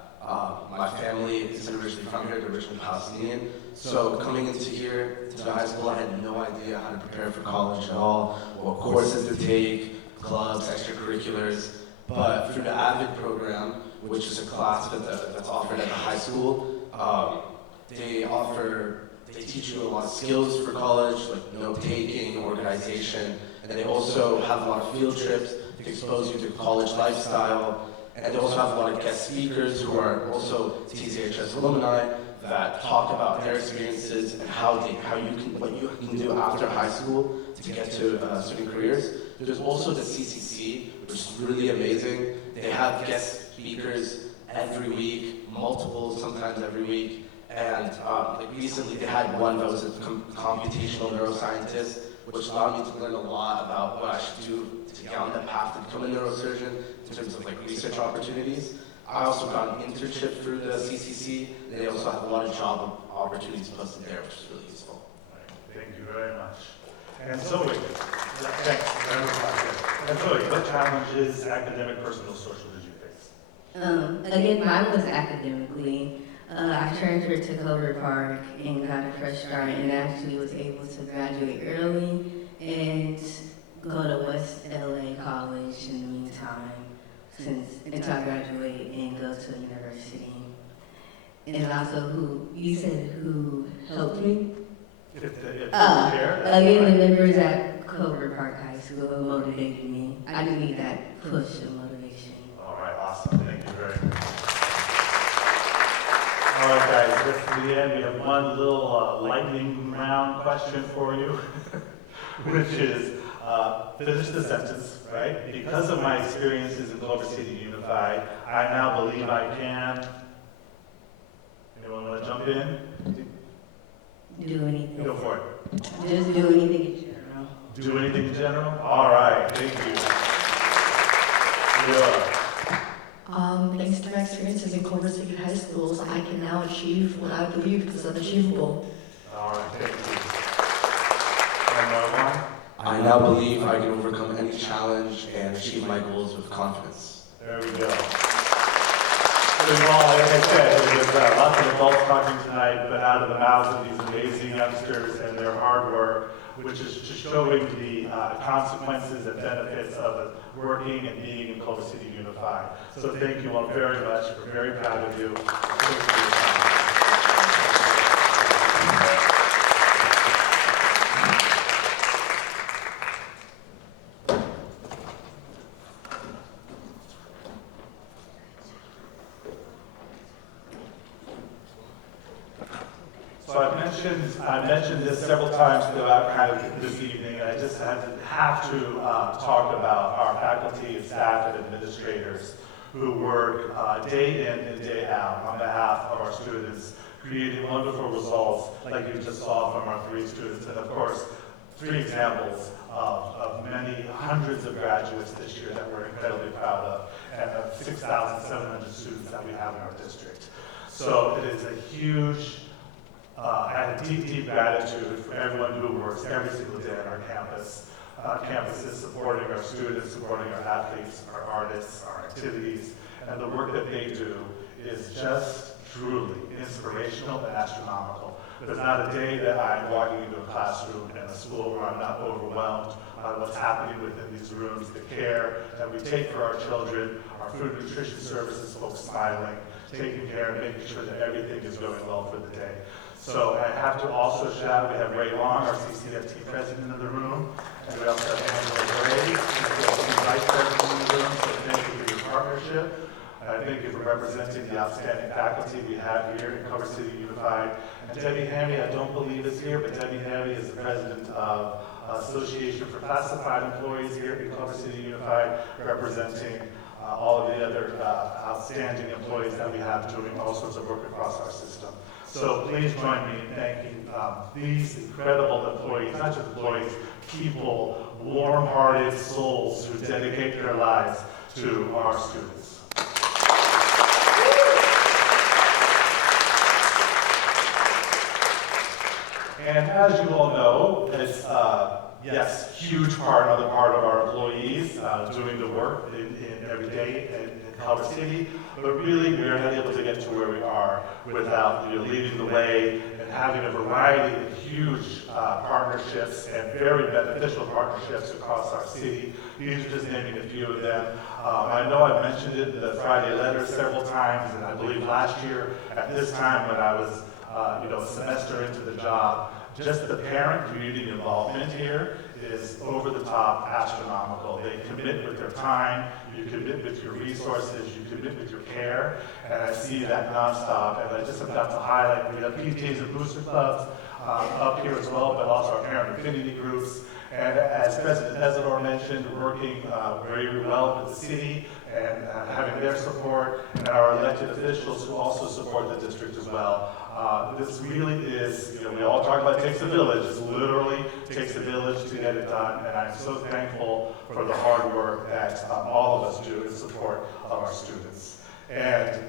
my family isn't originally from here, they're originally Palestinian. So coming into here, to high school, I had no idea how to prepare for college at all, what courses to take, clubs, extracurriculars. But through the AVID program, which is a class that's offered at the high school, they teach you a lot of skills for college, like note-taking, organization, And they also have a lot of field trips to expose you to college lifestyle. And they also have a lot of guest speakers who are also CCHS alumni that talk about their experiences and what you can do after high school to get to certain careers. There's also the CCC, which is really amazing. They have guest speakers every week, multiple sometimes every week. And like recently they had one that was a computational neuroscientist, which allowed me to learn a lot about what I should do to get on the path to become a neurosurgeon in terms of like research opportunities. I also got an internship through the CCC, and they also have a lot of job opportunities posted there, which is really useful. Thank you very much. And Zoe, thanks. And Zoe, what challenges, academic, personal, social, did you face? Again, mine was academically. I transferred to Culver Park and got a fresh start and actually was able to graduate early and go to West LA College in the meantime until I graduate and go to university. And also who helped me? Again, the members at Culver Park High School motivated me. I didn't need that push of motivation. All right, awesome. Thank you very much. All right, guys, this is the end. We have one little lightning round question for you, which is, finish the sentence, right? Because of my experiences in Culver City Unified, I now believe I can. Anyone want to jump in? Do anything. Go for it. Just do anything in general. Do anything in general? All right, thank you. Yeah. Thanks to my experiences in Culver City High Schools, I can now achieve what I believed was unachievable. All right, thank you. Another one? I now believe I can overcome any challenge and achieve my goals with confidence. There we go. So, like I said, there's lots of adults talking tonight, but out of the mouths of these amazing youngsters and their hard work, which is just showing the consequences and benefits of working and being in Culver City Unified. So thank you all very much. We're very proud of you. Thank you for your time. So I mentioned this several times throughout kind of this evening, and I just have to talk about our faculty and staff and administrators who work day in and day out on behalf of our students, creating wonderful results like you just saw from our 3 students, and of course, 3 examples of many hundreds of graduates this year that we're incredibly proud of, and of 6,700 students that we have in our district. So it is a huge and deep gratitude for everyone who works every single day on our campuses, supporting our students, supporting our athletes, our artists, our activities, and the work that they do is just truly inspirational and astronomical. There's not a day that I'm walking into a classroom in a school where I'm not overwhelmed by what's happening within these rooms, the care that we take for our children, our food and nutrition services, folks smiling, taking care and making sure that everything is going well for the day. So I have to also shout, we have Ray Long, our CCFT president in the room, and we also have Angela Gray, the vice president in the room, so thank you for your partnership. Thank you for representing the outstanding faculty we have here in Culver City Unified. And Debbie Hammy, I don't believe is here, but Debbie Hammy is the president of Association for Classified Employees here in Culver City Unified, representing all of the other outstanding employees that we have doing all sorts of work across our system. So please join me in thanking these incredible employees, not just employees, people, warm-hearted souls who dedicate their lives to our students. And as you all know, it's yes, huge part on the part of our employees doing the work in every day in Culver City, but really we are not able to get to where we are without leading the way and having a variety of huge partnerships and very beneficial partnerships across our city. These are just naming a few of them. I know I've mentioned it in the Friday letter several times, and I believe last year at this time when I was a semester into the job, just the parent community involvement here is over the top, astronomical. They commit with their time, you commit with your resources, you commit with your care, and I see that nonstop. And I just have got to highlight, we have PTAs and booster clubs up here as well, but also our parent affinity groups. And as President Ezidore mentioned, working very well with the city and having their support, and our elected officials who also support the district as well. This really is, we all talk about it takes a village. It literally takes a village to get it done, and I'm so thankful for the hard work that all of us do in support of our students. And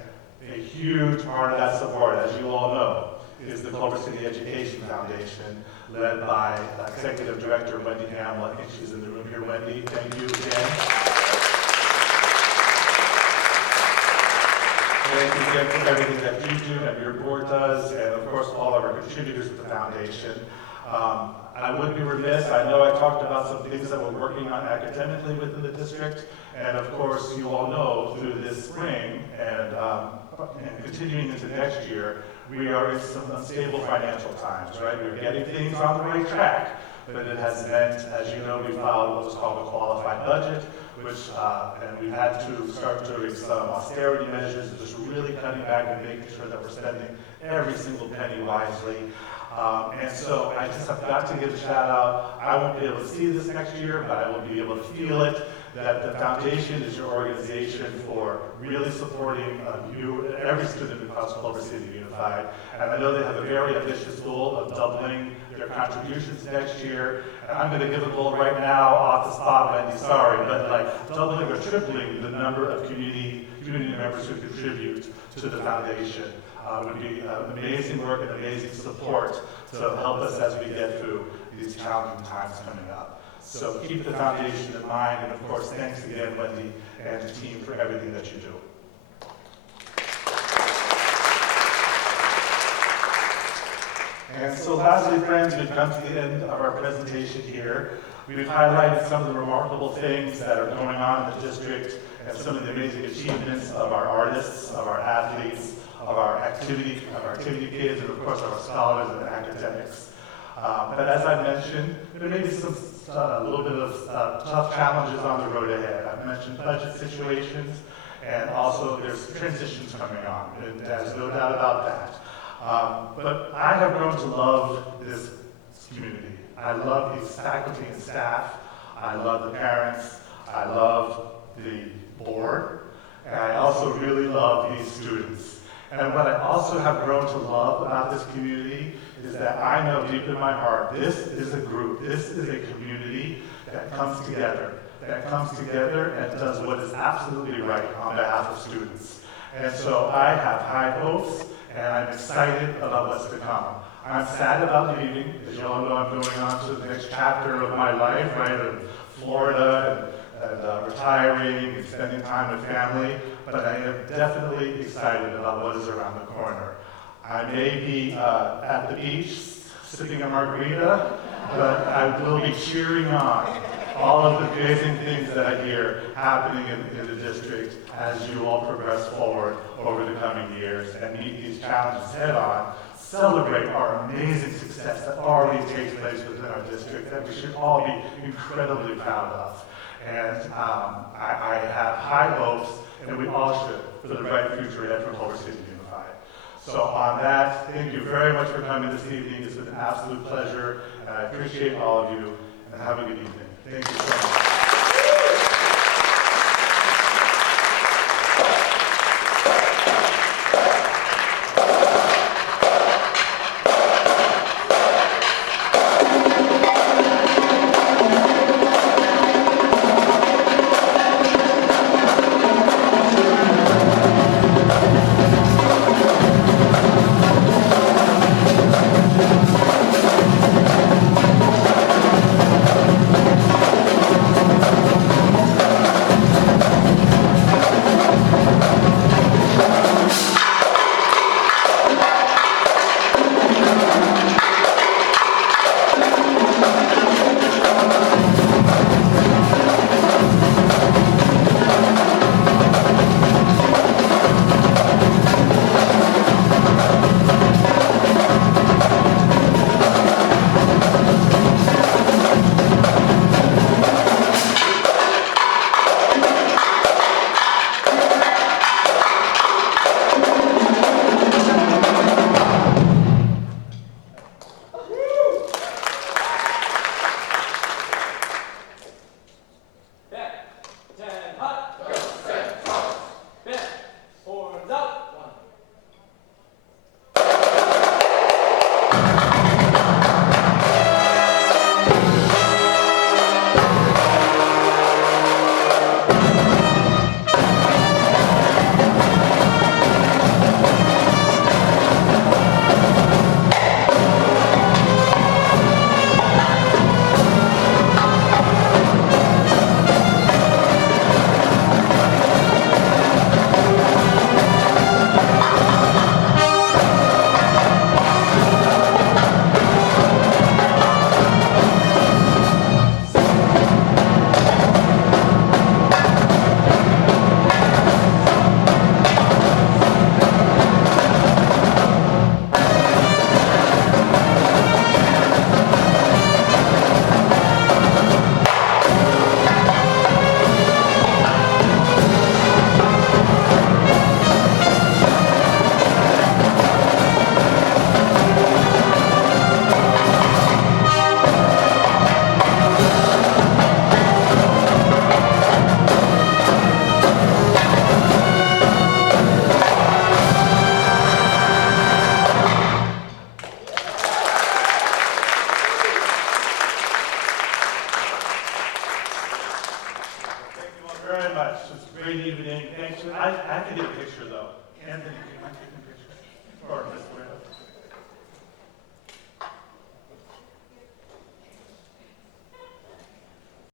a huge part of that support, as you all know, is the Culver City Education Foundation, led by Executive Director Wendy Hamill. I think she's in the room here. Wendy, thank you again. Thank you again for everything that you do and your board does, and of course all of our contributors to the foundation. I would be remiss, I know I talked about some things that we're working on academically within the district, and of course you all know through this spring and continuing into next year, we are in some unstable financial times, right? We're getting things on the right track, but it has meant, as you know, we filed what was called a qualified budget, which, and we had to start doing some austerity measures, just really cutting back and making sure that we're spending every single penny wisely. And so I just have got to give a shout out. I won't be able to see this next year, but I will be able to feel it, that the foundation is your organization for really supporting you, every student across Culver City Unified. And I know they have a very ambitious goal of doubling their contributions next year. And I'm going to give a goal right now off the spot, Wendy, sorry, but like doubling or tripling the number of community members who contribute to the foundation. Would be amazing work and amazing support to help us as we get through these challenging times coming up. So keep the foundation in mind, and of course, thanks again, Wendy and the team, for everything that you do. And so lastly, friends, we've come to the end of our presentation here. We've highlighted some of the remarkable things that are going on in the district and some of the amazing achievements of our artists, of our athletes, of our activity kids, and of course our scholars and academics. But as I mentioned, there may be some a little bit of tough challenges on the road ahead. I've mentioned budget situations, and also there's transitions coming on, and there's no doubt about that. But I have grown to love this community. I love these faculty and staff. I love the parents. I love the board. And I also really love these students. And what I also have grown to love about this community is that I know deep in my heart, this is a group, this is a community that comes together and does what is absolutely right on behalf of students. And so I have high hopes, and I'm excited about what's to come. I'm sad about leaving. As you all know, I'm going on to the next chapter of my life, right, in Florida, and retiring and spending time with family, but I am definitely excited about what is around the corner. I may be at the beach sipping a margarita, but I will be cheering on all of the amazing things that I hear happening in the district as you all progress forward over the coming years and meet these challenges head on. Celebrate our amazing success that already takes place within our district that we should all be incredibly proud of. And I have high hopes, and we all should, for the bright future ahead for Culver City Unified. So on that, thank you very much for coming this evening. It's been an absolute pleasure, and I appreciate all of you, and have a good evening. Thank you so much. Anthony, do you mind taking